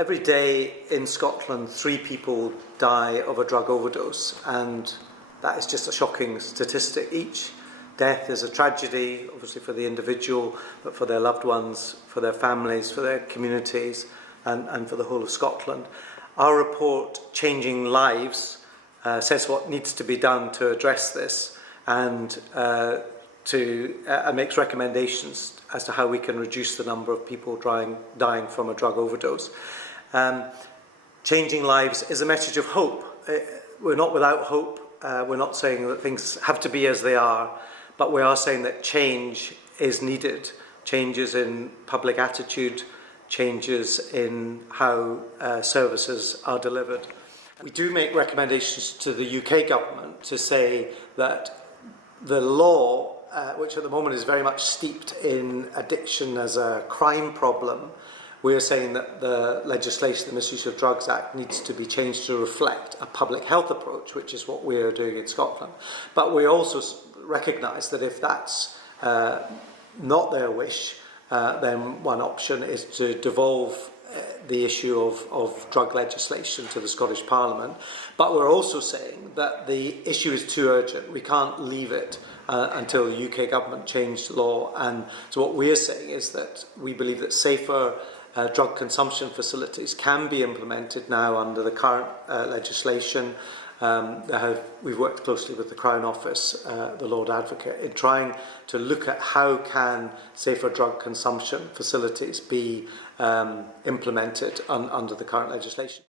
Every day in Scotland, 3 people die of a drug overdose, and that is just a shocking statistic. Each death is a tragedy, obviously for the individual, but for their loved ones, for their families, for their communities, and for the whole of Scotland. Our report, Changing Lives, says what needs to be done to address this, and makes recommendations as to how we can reduce the number of people dying from a drug overdose. Changing lives is a message of hope. We're not without hope. We're not saying that things have to be as they are, but we are saying that change is needed. Changes in public attitude, changes in how services are delivered. We do make recommendations to the UK government to say that the law, which at the moment is very much steeped in addiction as a crime problem, we are saying that the legislation, the Misuse of Drugs Act, needs to be changed to reflect a public health approach, which is what we are doing in Scotland. But we also recognise that if that's not their wish, then one option is to devolve the issue of drug legislation to the Scottish Parliament. But we're also saying that the issue is too urgent. We can't leave it until the UK government changed law. And so what we're saying is that we believe that safer drug consumption facilities can be implemented now under the current legislation. We've worked closely with the Crown Office, the Lord Advocate, in trying to look at how can safer drug consumption facilities be implemented under the current legislation.